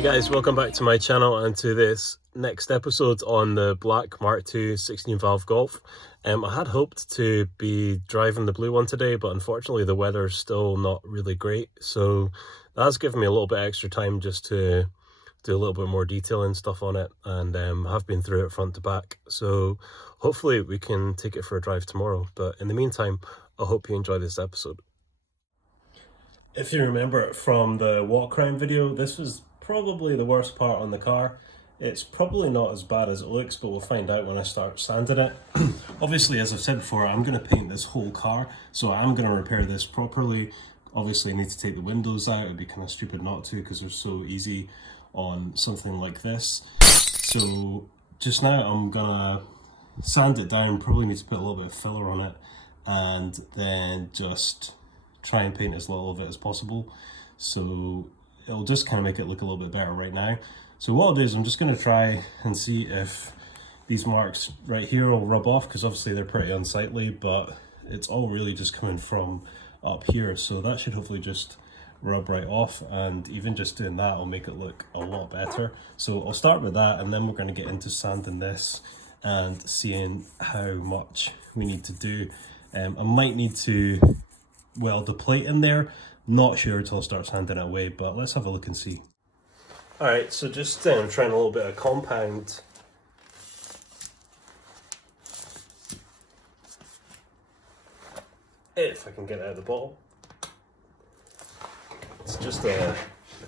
Hey guys, welcome back to my channel and to this next episode on the black Mark II 16 valve Golf. I had hoped to be driving the blue one today, but unfortunately the weather's still not really great, so that's given me a little bit extra time just to do a little bit more detailing stuff on it, and have been through it front to back, so hopefully we can take it for a drive tomorrow. But in the meantime, I hope you enjoy this episode. If you remember from the walk around video, this was probably the worst part on the car. It's probably not as bad as it looks, but we'll find out when I start sanding it. Obviously, as I've said before, I'm going to paint this whole car, so I'm going to repair this properly. Obviously I need to take the windows out. It'd be kind of stupid not to, because they're so easy on something like this. So just now I'm gonna sand it down, probably need to put a little bit of filler on it, and then just try and paint as little of it as possible, so it'll just kind of make it look a little bit better right now. So what I'll do is I'm just going to try and see if these marks right here will rub off, because obviously they're pretty unsightly, but it's all really just coming from up here, so that should hopefully just rub right off, and even just doing that will make it look a lot better. So I'll start with that, and then we're going to get into sanding this and seeing how much we need to do. I might need to weld the plate in there, not sure until I start sanding it away, but let's have a look and see. Alright, so just trying a little bit of compound. If I can get it out of the bottle. It's just a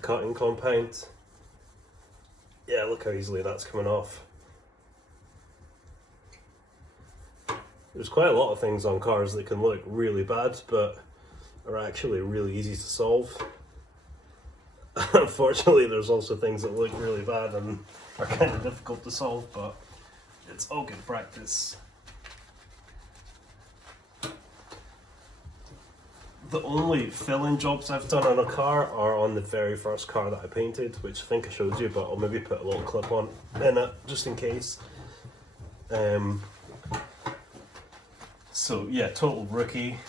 cutting compound. Yeah, look how easily that's coming off. There's quite a lot of things on cars that can look really bad, but are actually really easy to solve. Unfortunately, there's also things that look really bad and are kind of difficult to solve, but it's all good practice. The only fill-in jobs I've done on a car are on the very first car that I painted, which I think I showed you, but I'll maybe put a little clip on in it just in case. So yeah, total rookie.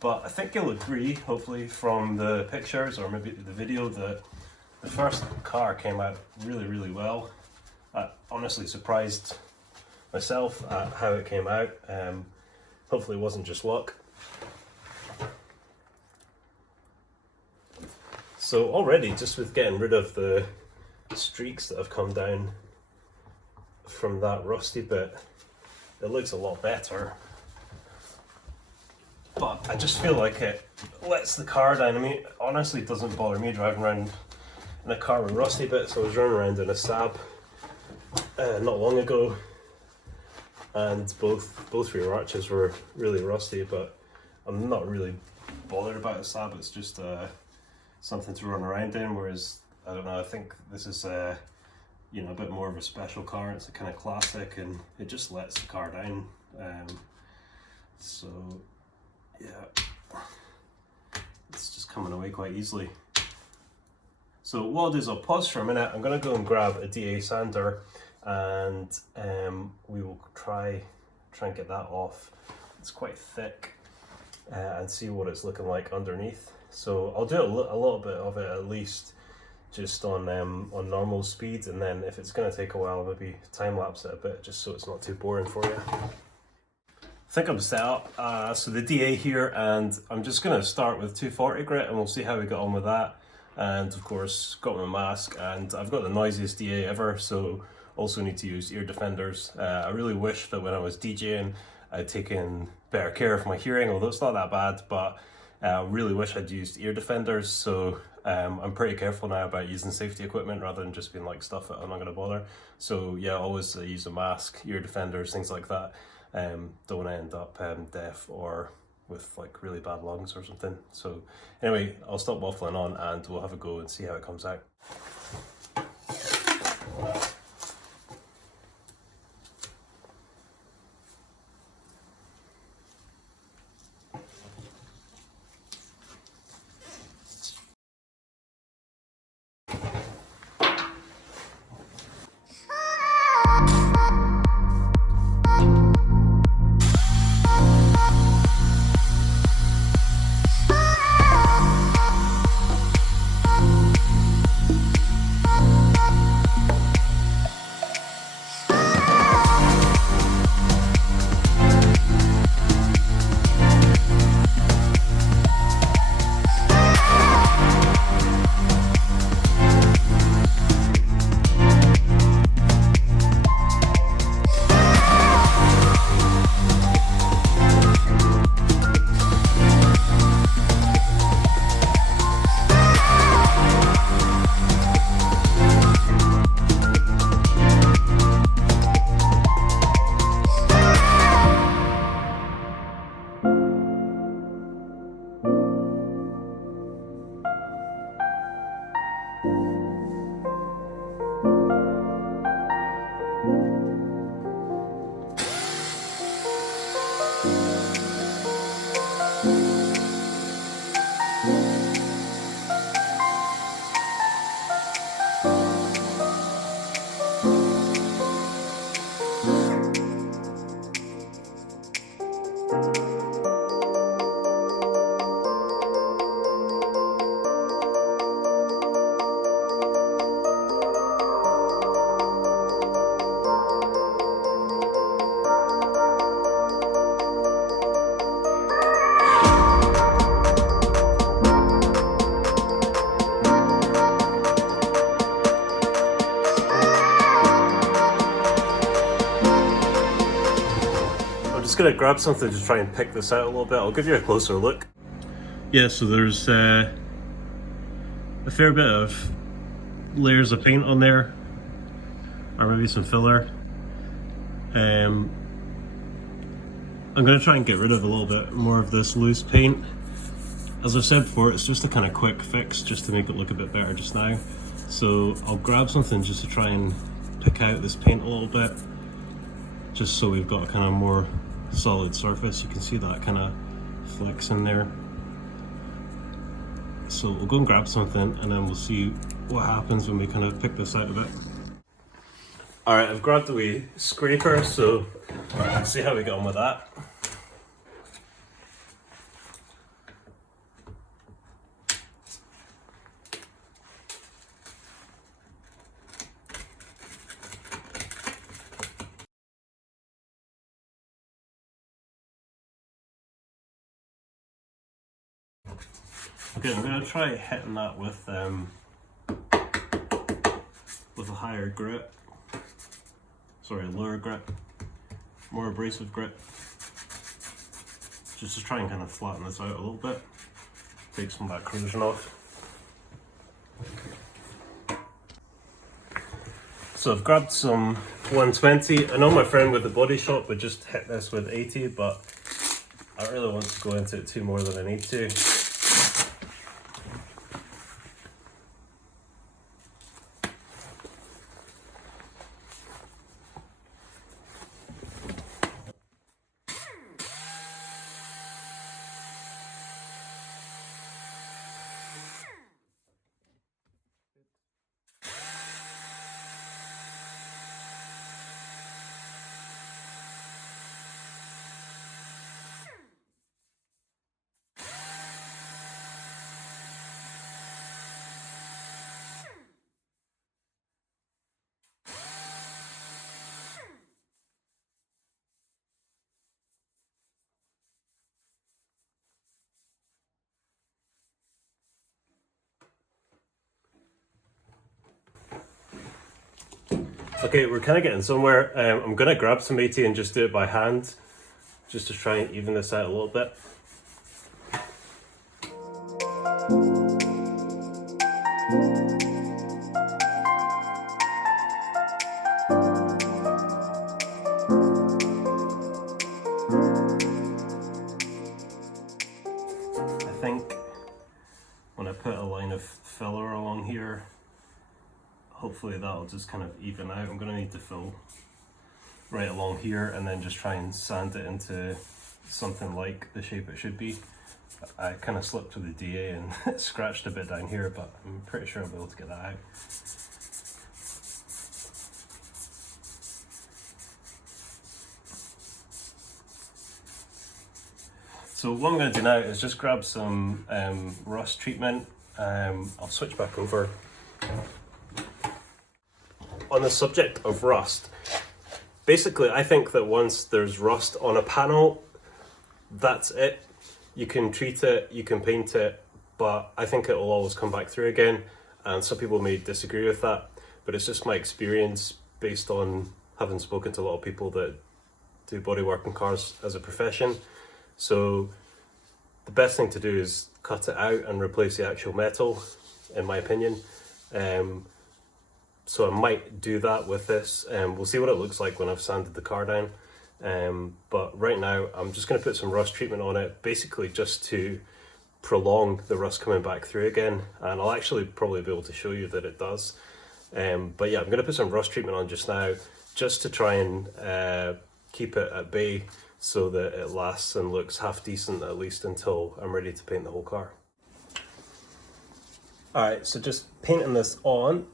But I think you'll agree, hopefully, from the pictures or maybe the video, that the first car came out really, really well. I honestly surprised myself at how it came out. Hopefully it wasn't just luck. So already, just with getting rid of the streaks that have come down from that rusty bit, it looks a lot better. But I just feel like it lets the car down. I mean, it honestly doesn't bother me driving around in a car with rusty bits. I was running around in a Saab not long ago, and both rear arches were really rusty, but I'm not really bothered about a Saab. It's just something to run around in, whereas, I don't know, I think this is you know, a bit more of a special car. It's a kind of classic, and it just lets the car down. So yeah, it's just coming away quite easily. So what I'll do is I'll pause for a minute. I'm going to go and grab a DA sander, and we will try and get that off. It's quite thick, and see what it's looking like underneath. So I'll do a little bit of it at least, just on normal speed, and then if it's going to take a while, maybe time lapse it a bit, just so it's not too boring for you. I think I'm set up, so the DA here, and I'm just going to start with 240 grit, and we'll see how we get on with that. And of course, got my mask, and I've got the noisiest DA ever, so also need to use ear defenders. I really wish that when I was DJing, I'd taken better care of my hearing, although it's not that bad, but I really wish I'd used ear defenders, so I'm pretty careful now about using safety equipment rather than just being like, stuff that I'm not going to bother. So yeah, always use a mask, ear defenders, things like that. Don't want to end up deaf or with like really bad lungs or something. So anyway, I'll stop waffling on and we'll have a go and see how it comes out. just gonna grab something to try and pick this out a little bit. I'll give you a closer look. Yeah, so there's a fair bit of layers of paint on there, or maybe some filler. I'm going to try and get rid of a little bit more of this loose paint. As I've said before, it's just a kind of quick fix just to make it look a bit better just now. So I'll grab something just to try and pick out this paint a little bit, just so we've got a kind of more solid surface. You can see that kind of flex in there. So we'll go and grab something and then we'll see what happens when we kind of pick this out a bit. Alright, I've grabbed the wee scraper, so let's see how we get on with that. Okay, I'm going to try hitting that with a higher grit. Sorry, lower grit. More abrasive grit. Just to try and kind of flatten this out a little bit. Take some of that corrosion off. So I've grabbed some 120. I know my friend with the body shop would just hit this with 80, but I don't really want to go into it too more than I need to. Okay, we're kind of getting somewhere. I'm going to grab some 80 and just do it by hand, just to try and even this out a little bit. I think when I put a line of filler along here, hopefully that'll just kind of even out. I'm going to need to fill right along here and then just try and sand it into something like the shape it should be. I kind of slipped with the DA and scratched a bit down here, but I'm pretty sure I'll be able to get that out. So what I'm going to do now is just grab some rust treatment. I'll switch back over. On the subject of rust, basically I think that once there's rust on a panel, that's it. You can treat it, you can paint it, but I think it will always come back through again. And some people may disagree with that, but it's just my experience based on having spoken to a lot of people that do bodywork in cars as a profession. So the best thing to do is cut it out and replace the actual metal, in my opinion. So I might do that with this. We'll see what it looks like when I've sanded the car down. But right now I'm just going to put some rust treatment on it, basically just to prolong the rust coming back through again. And I'll actually probably be able to show you that it does. But yeah, I'm going to put some rust treatment on just now, just to try and keep it at bay so that it lasts and looks half decent, at least until I'm ready to paint the whole car. Alright, so just painting this on.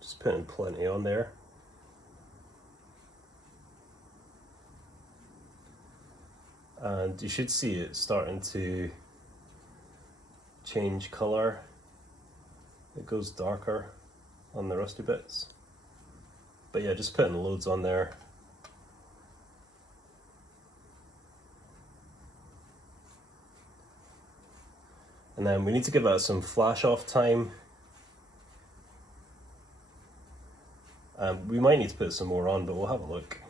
Just putting plenty on there. And you should see it starting to change colour. It goes darker on the rusty bits. But yeah, just putting loads on there. And then we need to give that some flash off time. We might need to put some more on, but we'll have a look.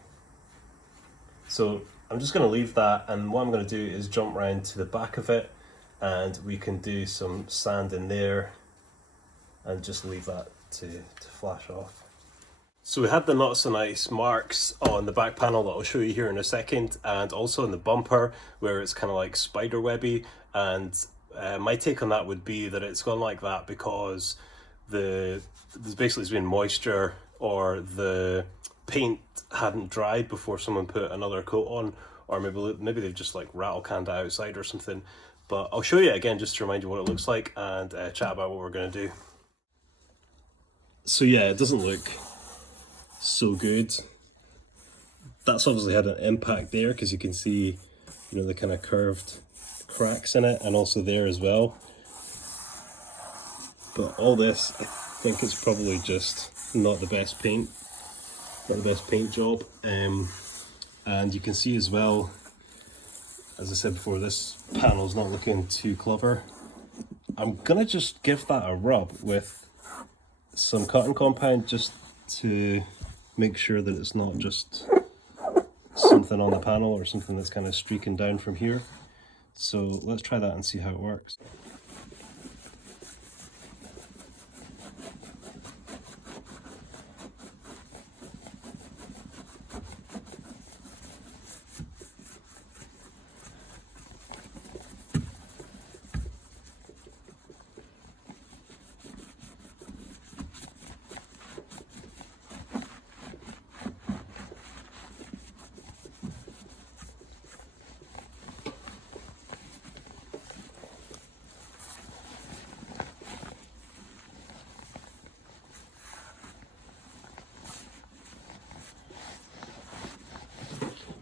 So I'm just going to leave that, and what I'm going to do is jump round to the back of it, and we can do some sand in there and just leave that to flash off. So we had the not so nice marks on the back panel that I'll show you here in a second, and also in the bumper where it's kind of like spider webby, and my take on that would be that it's gone like that because there's basically been moisture, or the paint hadn't dried before someone put another coat on, or maybe they've just like rattle canned it outside or something. But I'll show you again just to remind you what it looks like, and chat about what we're going to do. So yeah, it doesn't look so good. That's obviously had an impact there, because you can see, you know, the kind of curved cracks in it, and also there as well. But all this, I think it's probably just not the best paint, not the best paint job. And you can see as well, as I said before, this panel's not looking too clever. I'm gonna just give that a rub with some cotton compound, just to make sure that it's not just something on the panel or something that's kind of streaking down from here. So let's try that and see how it works.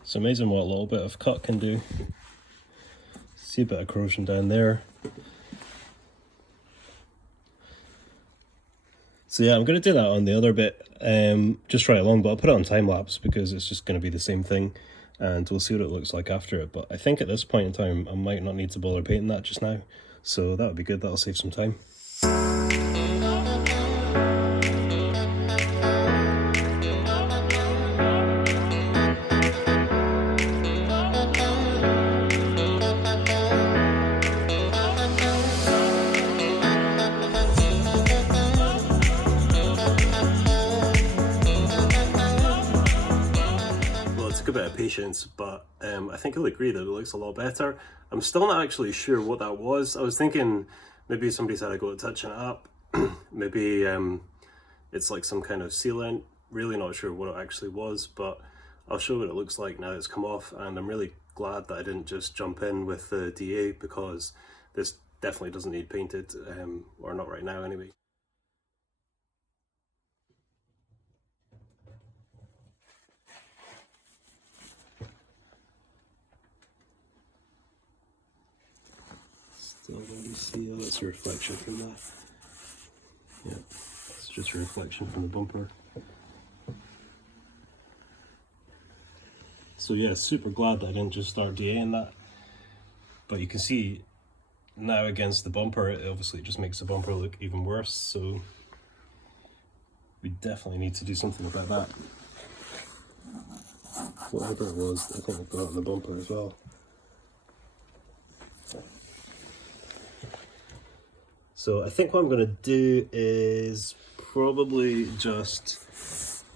It's amazing what a little bit of cut can do. See a bit of corrosion down there. So yeah, I'm going to do that on the other bit, just right along, but I'll put it on time lapse because it's just going to be the same thing, and we'll see what it looks like after it. But I think at this point in time I might not need to bother painting that just now, so that would be good. That'll save some time. A bit of patience, but I think you'll agree that it looks a lot better. I'm still not actually sure what that was. I was thinking maybe somebody's had a go at touching it up. Maybe it's like some kind of sealant. Really not sure what it actually was, but I'll show what it looks like now it's come off, and I'm really glad that I didn't just jump in with the DA, because this definitely doesn't need painted, or not right now anyway. Still don't you see? Oh, that's a reflection from that. Yeah, it's just a reflection from the bumper. So yeah, super glad that I didn't just start DAing that. But you can see now against the bumper, it obviously just makes the bumper look even worse. So we definitely need to do something about that. Whatever it was, I think I've got it on the bumper as well. So I think what I'm going to do is probably just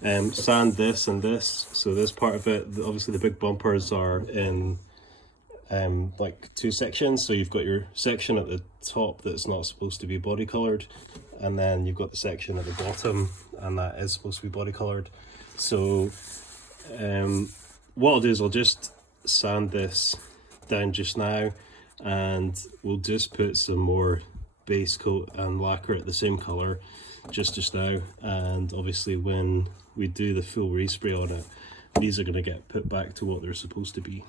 sand this and this. So this part of it, obviously the big bumpers are in like two sections. So you've got your section at the top that's not supposed to be body coloured, and then you've got the section at the bottom, and that is supposed to be body coloured. So what I'll do is I'll just sand this down just now, and we'll just put some more base coat and lacquer at the same colour just now, and obviously when we do the full respray on it, these are going to get put back to what they're supposed to be.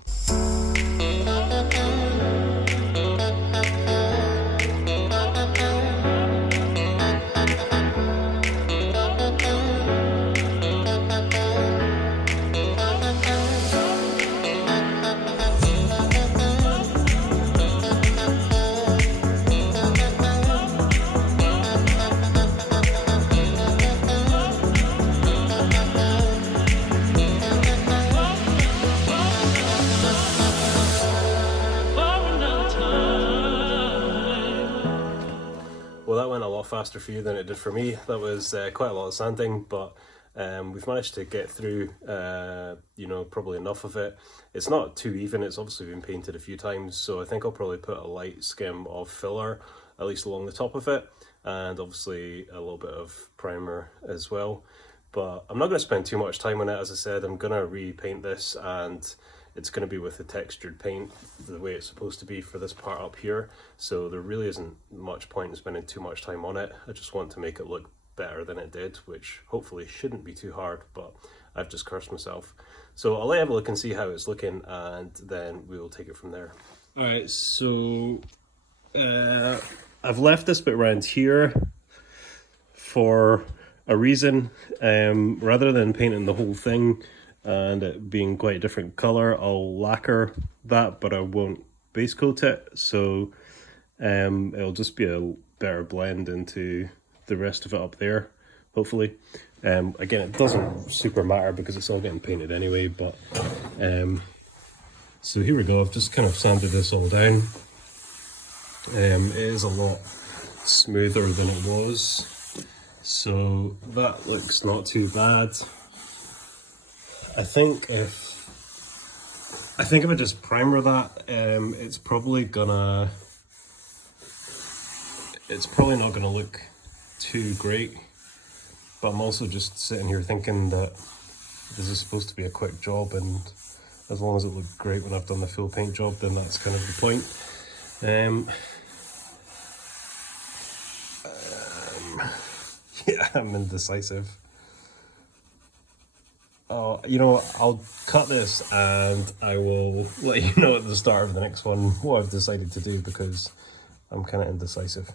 that went a lot faster for you than it did for me. That was quite a lot of sanding, but we've managed to get through, you know, probably enough of it. It's not too even, it's obviously been painted a few times, so I think I'll probably put a light skim of filler, at least along the top of it, and obviously a little bit of primer as well. But I'm not going to spend too much time on it. As I said, I'm going to repaint this, and it's going to be with the textured paint the way it's supposed to be for this part up here. So there really isn't much point in spending too much time on it. I just want to make it look better than it did, which hopefully shouldn't be too hard, but I've just cursed myself. So I'll let you have a look and see how it's looking, and then we will take it from there. Alright, so I've left this bit around here for a reason. Rather than painting the whole thing and it being quite a different color, I'll lacquer that, but I won't base coat it, so it'll just be a better blend into the rest of it up there, hopefully. Again, it doesn't super matter because it's all getting painted anyway, but so here we go. I've just kind of sanded this all down. It is a lot smoother than it was, so that looks not too bad. I think if I just primer that, it's probably not gonna look too great. But I'm also just sitting here thinking that this is supposed to be a quick job, and as long as it looked great when I've done the full paint job, then that's kind of the point. Yeah, I'm indecisive. You know what, I'll cut this and I will let you know at the start of the next one what I've decided to do, because I'm kind of indecisive.